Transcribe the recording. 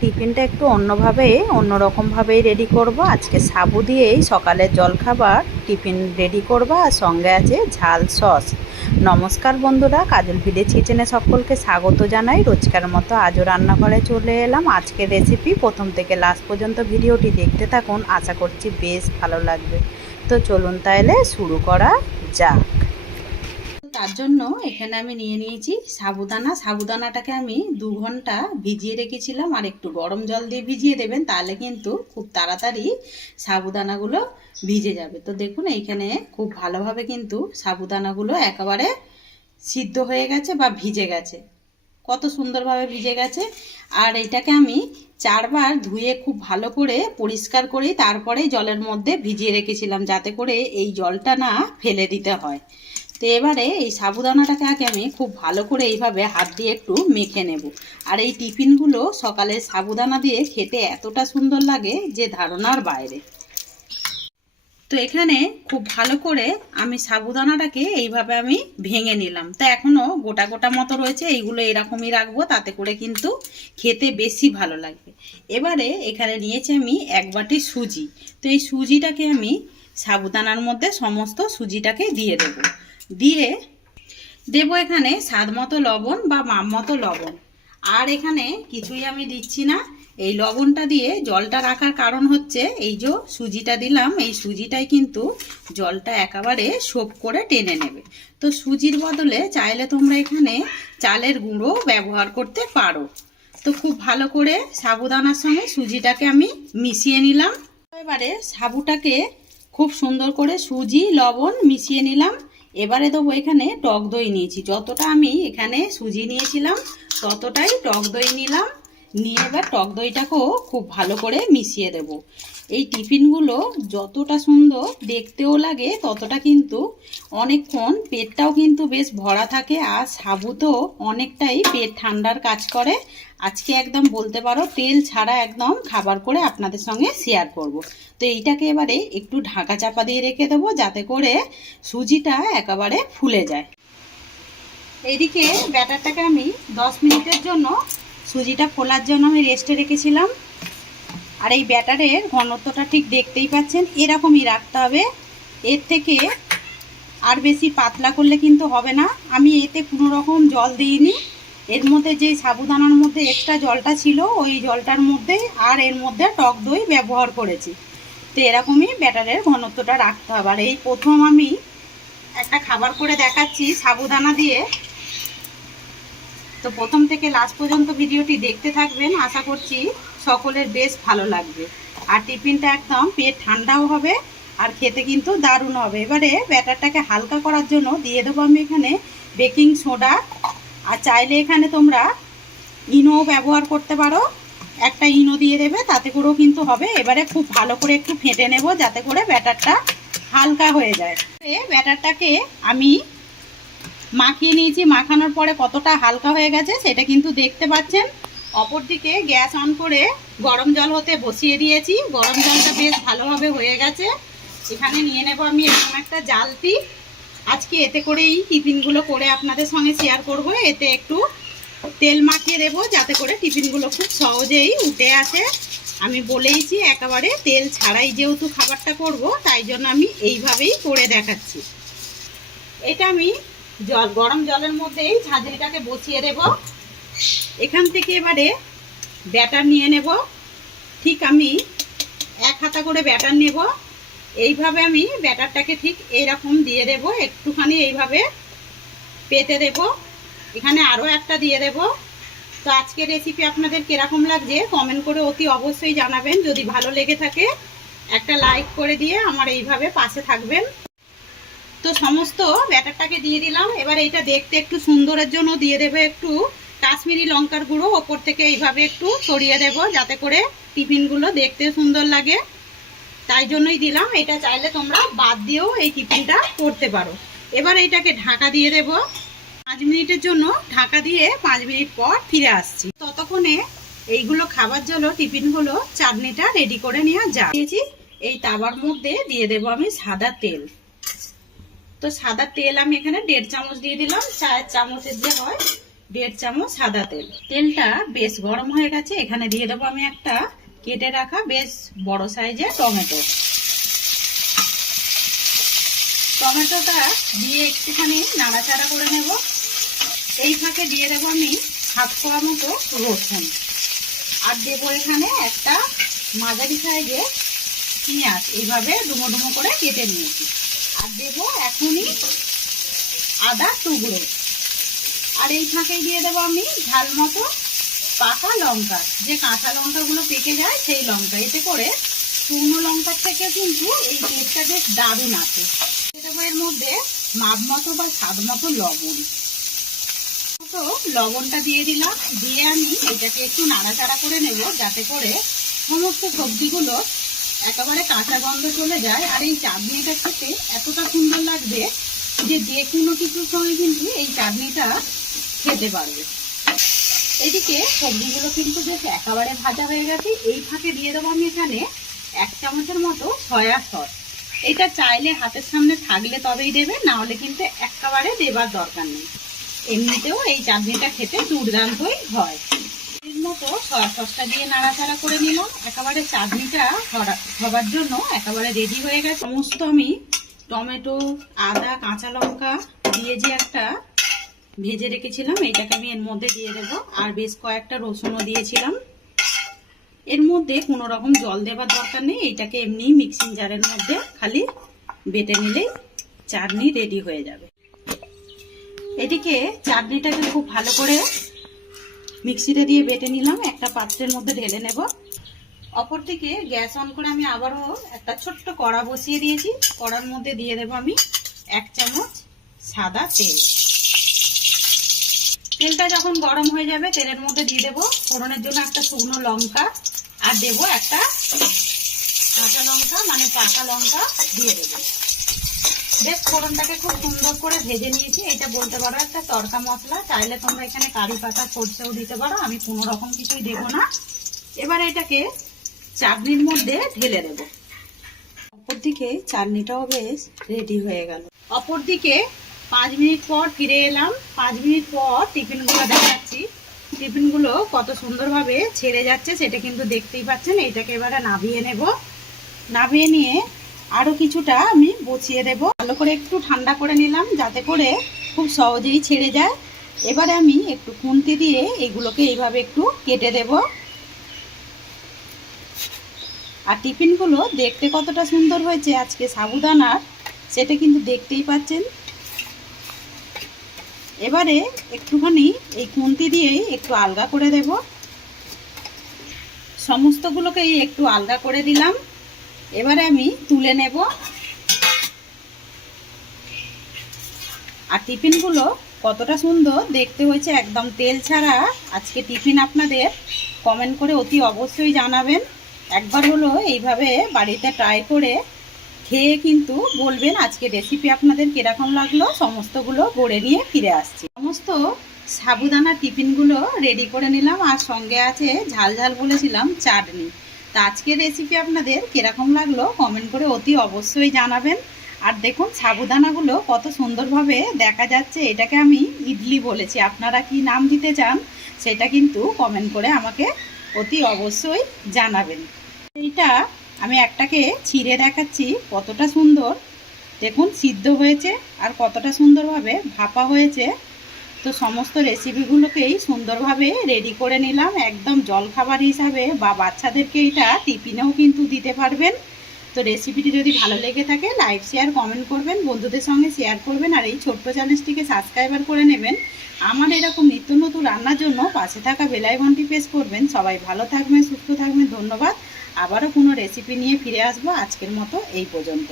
টিফিনটা একটু অন্যরকমভাবেই রেডি করব। আজকে সাবু দিয়েই সকালের জলখাবার টিফিন রেডি করব, আর সঙ্গে আছে ঝাল সস। নমস্কার বন্ধুরা, কাজল ভিলেজ কিচেনে সকলকে স্বাগত জানাই। রোজকার মতো আজও রান্নাঘরে চলে এলাম। আজকের রেসিপি প্রথম থেকে লাস্ট পর্যন্ত ভিডিওটি দেখতে থাকুন, আশা করছি বেশ ভালো লাগবে। তো চলুন তাহলে শুরু করা যাক। তার জন্য এখানে আমি নিয়ে নিয়েছি সাবুদানাটাকে আমি 2 ঘন্টা ভিজিয়ে রেখেছিলাম, আর একটু গরম জল দিয়ে ভিজিয়ে দেবেন, তাহলে কিন্তু খুব তাড়াতাড়ি সাবুদানাগুলো ভিজে যাবে। তো দেখুন এইখানে খুব ভালোভাবে কিন্তু সাবুদানাগুলো একেবারে সিদ্ধ হয়ে গেছে বা ভিজে গেছে, কত সুন্দরভাবে ভিজে গেছে। আর এটাকে আমি 4 বার ধুয়ে খুব ভালো করে পরিষ্কার করে তারপরে জলের মধ্যে ভিজিয়ে রেখেছিলাম, যাতে করে এই জলটা না ফেলে দিতে হয়। তো এবারে এই সাবুদানাটাকে আগে আমি খুব ভালো করে এইভাবে হাত দিয়ে একটু মেখে নেব। আর এই টিফিনগুলো সকালে সাবুদানা দিয়ে খেতে এতটা সুন্দর লাগে যে ধারণার বাইরে। তো এখানে খুব ভালো করে আমি সাবুদানাটাকে এইভাবে আমি ভেঙে নিলাম। তো এখনও গোটা গোটা মতো রয়েছে, এইগুলো এরকমই রাখবো, তাতে করে কিন্তু খেতে বেশি ভালো লাগবে। এবারে এখানে নিয়েছি আমি 1 বাটি সুজি। তো এই সুজিটাকে আমি সাবুদানার মধ্যে সমস্ত সুজিটাকে দিয়ে দেবো এখানে স্বাদ মতো লবণ বা মাপ মতো লবণ। আর এখানে কিছুই আমি দিচ্ছি না। এই লবণটা দিয়ে জলটা রাখার কারণ হচ্ছে এই যে সুজিটা দিলাম, এই সুজিটাই কিন্তু জলটা একেবারে সোপ করে টেনে নেবে। তো সুজির বদলে চাইলে তোমরা এখানে চালের গুঁড়ো ব্যবহার করতে পারো। তো খুব ভালো করে সাবুদানার সঙ্গে সুজিটাকে আমি মিশিয়ে নিলাম। এবারে সাবুটাকে খুব সুন্দর করে সুজি লবণ মিশিয়ে নিলাম। এবারে দেবো এখানে টক দই নিয়েছি, যতটা আমি এখানে সুজি নিয়েছিলাম ততটাই টক দই নিলাম। নিয়ে এবার টক দইটাকেও খুব ভালো করে মিশিয়ে দেব। এই টিফিনগুলো যতটা সুন্দর দেখতেও লাগে, ততটা কিন্তু অনেকক্ষণ পেটটাও কিন্তু বেশ ভরা থাকে। আর সাবু তো অনেকটাই পেট ঠান্ডার কাজ করে। আজকে একদম বলতে পারো তেল ছাড়া একদম খাবার করে আপনাদের সঙ্গে শেয়ার করব। তো এইটাকে এবারে একটু ঢাকা চাপা দিয়ে রেখে দেবো, যাতে করে সুজিটা একেবারে ফুলে যায়। এইদিকে ব্যাটারটাকে আমি 10 মিনিটের জন্য সুজিটা ফোলার জন্য আমি রেস্টে রেখেছিলাম। আর এই ব্যাটারের ঘনত্বটা ঠিক দেখতেই পাচ্ছেন, এরকমই রাখতে হবে। এর থেকে আর বেশি পাতলা করলে কিন্তু হবে না। আমি এতে কোনো রকম জল দিইনি। এর মধ্যে যে সাবুদানার মধ্যে এক্সট্রা জলটা ছিল, ওই জলটার মধ্যে আর এর মধ্যে টক দই ব্যবহার করেছি। তো এরকমই ব্যাটারের ঘনত্বটা রাখতে হবে। আর এই প্রথম আমি একটা খাবার করে দেখাচ্ছি সাবুদানা দিয়ে। তো প্রথম থেকে লাস্ট পর্যন্ত ভিডিওটি দেখতে থাকবেন, আশা করছি সকলের বেশ ভালো লাগবে। আর টিফিনটা একদম পেট ঠান্ডাও হবে, আর খেতে কিন্তু দারুণ হবে। এবারে ব্যাটারটাকে হালকা করার জন্য দিয়ে দেবো আমি এখানে বেকিং সোডা। আর চাইলে এখানে তোমরা ইনো ব্যবহার করতে পারো, একটা ইনো দিয়ে দেবে, তাতে করেও কিন্তু হবে। এবারে খুব ভালো করে একটু ফেটে নেব, যাতে করে ব্যাটারটা হালকা হয়ে যায়। ব্যাটারটাকে আমি মাখিয়ে নিয়েছি, মাখানোর পরে কতটা হালকা হয়ে গেছে সেটা কিন্তু দেখতে পাচ্ছেন। অপরদিকে গ্যাস অন করে গরম জল হতে বসিয়ে দিয়েছি। গরম জলটা বেশ ভালোভাবে হয়ে গেছে। এখানে নিয়ে নেব আমি এরকম একটা জালতি। আজকে এতে করেই টিফিনগুলো করে আপনাদের সঙ্গে শেয়ার করব। এতে একটু তেল মাখিয়ে দেবো, যাতে করে টিফিনগুলো খুব সহজেই উঠে আসে। আমি বলেইছি একেবারে তেল ছাড়াই যেহেতু খাবারটা করব, তাই জন্য আমি এইভাবেই করে দেখাচ্ছি। এটা আমি গরম জলের মধ্যেই ঝাঁঝরিটাকে বসিয়ে দেব। এখান থেকে এবারে ব্যাটার নিয়ে নেব। ঠিক আমি 1 হাতা করে ব্যাটার নেব। এইভাবে আমি ব্যাটারটাকে ঠিক এইরকম দিয়ে দেব, একটুখানি এইভাবে পেতে দেব। এখানে আরও একটা দিয়ে দেব। তো আজকের রেসিপি আপনাদের কিরকম লাগছে কমেন্ট করে অতি অবশ্যই জানাবেন। যদি ভালো লেগে থাকে একটা লাইক করে দিয়ে আমার এইভাবে পাশে থাকবেন। তো সমস্ত ব্যাটারটাকে দিয়ে দিলাম। এবার এইটা দেখতে একটু সুন্দরের জন্য দিয়ে দেবে একটু কাশ্মীরি লঙ্কার গুঁড়ো, ওপর থেকে এইভাবে একটু ছড়িয়ে দেব, যাতে করে টিফিনগুলো দেখতে সুন্দর লাগে। তাই জন্যই দিলাম। এটা চাইলে তোমরা বাদ দিয়েও এই টিফিনটা করতে পারো। এবার এইটাকে ঢাকা দিয়ে দেব 5 মিনিটের জন্য। ঢাকা দিয়ে 5 মিনিট পর ফিরে আসছি। ততক্ষণে এইগুলো খাবার জন্য টিফিনগুলো চাটনিটা রেডি করে নেওয়া যায়। এই তাওয়ার মধ্যে দিয়ে দেব আমি সাদা তেল। তো সাদা তেল আমি এখানে 1.5 চামচ দিয়ে দিলাম, চায়ের চামচের যে হয় 1.5 চামচ সাদা তেল। তেলটা বেশ গরম হয়ে গেছে, এখানে দিয়ে দেবো আমি একটা কেটে রাখা বেশ বড় সাইজের টমেটো। টমেটোটা দিয়ে একটুখানি নাড়াচাড়া করে নেব। এই ফাঁকে দিয়ে দেবো আমি 7 কোয়া মতো রসুন, আর দেবো এখানে একটা মাঝারি সাইজের পেঁয়াজ, এইভাবে ডুমো ডুমো করে কেটে নিয়েছি। আর দেবো এখনই আদা টুকরো, আর এই ফাঁকে দিয়ে দেবো আমি ঝাল মতো পাকা লঙ্কা, যে কাঁচা লঙ্কাগুলো পেকে যায় সেই লঙ্কা। এতে করে শুকনো লঙ্কার থেকে কিন্তু এই টেস্টটা বেশ দারুণ আসে। দেবো এর মধ্যে মাপ মতো বা স্বাদ মতো লবণ। তো লবণটা দিয়ে দিলাম, দিয়ে আমি এটাকে একটু নাড়াচাড়া করে নেব, যাতে করে সমস্ত সবজিগুলো একেবারে কাঁচা গন্ধ চলে যায়। আর এই চাটনিটা খেতে এতটা সুন্দর লাগবে যে যে কোনো কিছুর সঙ্গে কিন্তু এই চাটনিটা খেতে পারবে। এদিকে সবজিগুলো কিন্তু বেশ একেবারে ভাজা হয়ে গেছে। এই ফাঁকে দিয়ে দেবো আমি এখানে 1 চামচের মতো সয়া সস। এটা চাইলে হাতের সামনে থাকলে তবেই দেবে, না হলে কিন্তু একেবারে দেবার দরকার নেই। এমনিতেও এই চাটনিটা খেতে দুর্দান্তই হয়। এর মতো সয়া সসটা দিয়ে নাড়াচাড়া করে নিলাম। একেবারে চাটনিটা হবার জন্য একেবারে রেডি হয়ে গেছে। সমস্ত আমি টমেটো, আদা, কাঁচা লঙ্কা দিয়ে যে একটা ভেজে রেখেছিলাম, এইটাকে আমি এর মধ্যে দিয়ে দেবো। আর বেশ কয়েকটা রসুনও দিয়েছিলাম। এর মধ্যে কোনো রকম জল দেবার দরকার নেই, এইটাকে এমনি মিক্সিং জারের মধ্যে খালি বেটে নিলেই চাটনি রেডি হয়ে যাবে। এদিকে চাটনিটাকে খুব ভালো করে মিক্সিতে দিয়ে বেটে নিলাম, একটা পাত্রের মধ্যে ঢেলে নেব। অপরদিকে গ্যাস অন করে আমি আবারও একটা ছোট্ট কড়া বসিয়ে দিয়েছি। কড়ার মধ্যে দিয়ে দেবো আমি 1 চামচ সাদা তেল। তেলটা যখন গরম হয়ে যাবে, তেলের মধ্যে দিয়ে দেবো ফোড়নের জন্য একটা শুকনো লঙ্কা, আর দেবো একটা কাঁচা লঙ্কা মানে পাকা লঙ্কা দিয়ে দেবো। বেশ ফোড়নটাকে খুব সুন্দর করে ভেজে নিয়েছি। এটা বলতে পারো একটা তড়কা মশলা, চাইলে তোমরা এখানে কারি পাতা সরষেও দিতে পারো, আমি কোনো রকম কিছুই দেবো না। এবার এটাকে চাটনির মধ্যে ঢেলে দেবো। অপরদিকে চাটনিটাও বেশ রেডি হয়ে গেল। অপরদিকে 5 মিনিট পর ফিরে এলাম। 5 মিনিট পর টিফিনগুলো দেখাচ্ছি। টিফিনগুলো কত সুন্দরভাবে ছেড়ে যাচ্ছে সেটা কিন্তু দেখতেই পাচ্ছেন। এটাকে এবারে নামিয়ে নেব। নামিয়ে নিয়ে আরও কিছুটা আমি বসিয়ে দেব। ভালো করে একটু ঠান্ডা করে নিলাম, যাতে করে খুব সহজেই ছেড়ে যায়। এবারে আমি একটু খুন্তি দিয়ে এগুলোকে এইভাবে একটু কেটে দেব। আর টিফিনগুলো দেখতে কতটা সুন্দর হয়েছে আজকে সাবুদানার, সেটা কিন্তু দেখতেই পাচ্ছেন। এবারে একটুখানি এই খুন্তি দিয়েই একটু আলগা করে দেব। সমস্তগুলোকেই একটু আলগা করে দিলাম। এবারে আমি তুলে নেব। আর টিফিনগুলো কতটা সুন্দর দেখতে হয়েছে, একদম তেল ছাড়া আজকে টিফিন আপনাদের কমেন্ট করে অতি অবশ্যই জানাবেন। একবার হলো এইভাবে বাড়িতে ট্রাই করে খেয়ে কিন্তু বলবেন আজকে রেসিপি আপনাদের কিরকম লাগলো। সমস্তগুলো গড়ে নিয়ে ফিরে আসছি। সমস্ত সাবুদানা টিফিনগুলো রেডি করে নিলাম, আর সঙ্গে আছে ঝাল ঝাল বলেছিলাম চাটনি। তা আজকের রেসিপি আপনাদের কিরকম লাগলো কমেন্ট করে অতি অবশ্যই জানাবেন। আর দেখুন সাবুদানাগুলো কত সুন্দরভাবে দেখা যাচ্ছে। এটাকে আমি ইডলি বলেছি, আপনারা কি নাম দিতে চান সেটা কিন্তু কমেন্ট করে আমাকে অতি অবশ্যই জানাবেন। এইটা আমি একটাকে ছিঁড়ে দেখাচ্ছি কতটা সুন্দর দেখুন সিদ্ধ হয়েছে আর কতটা সুন্দরভাবে ভাপা হয়েছে। তো সমস্ত রেসিপিগুলোকেই সুন্দরভাবে রেডি করে নিলাম, একদম জলখাবার হিসাবে বা বাচ্চাদেরকে এটা টিফিনেও কিন্তু দিতে পারবেন। তো রেসিপিটি যদি ভালো লেগে থাকে লাইক শেয়ার কমেন্ট করবেন, বন্ধুদের সঙ্গে শেয়ার করবেন, আর এই ছোট্ট চ্যানেলটিকে সাবস্ক্রাইবার করে নেবেন। আমার এরকম নিত্য নতুন রান্নার জন্য পাশে থাকা বেল আইকনটি প্রেস করবেন। সবাই ভালো থাকবেন, সুস্থ থাকবেন। ধন্যবাদ। আবারও কোনো রেসিপি নিয়ে ফিরে আসবো। আজকের মতো এই পর্যন্ত।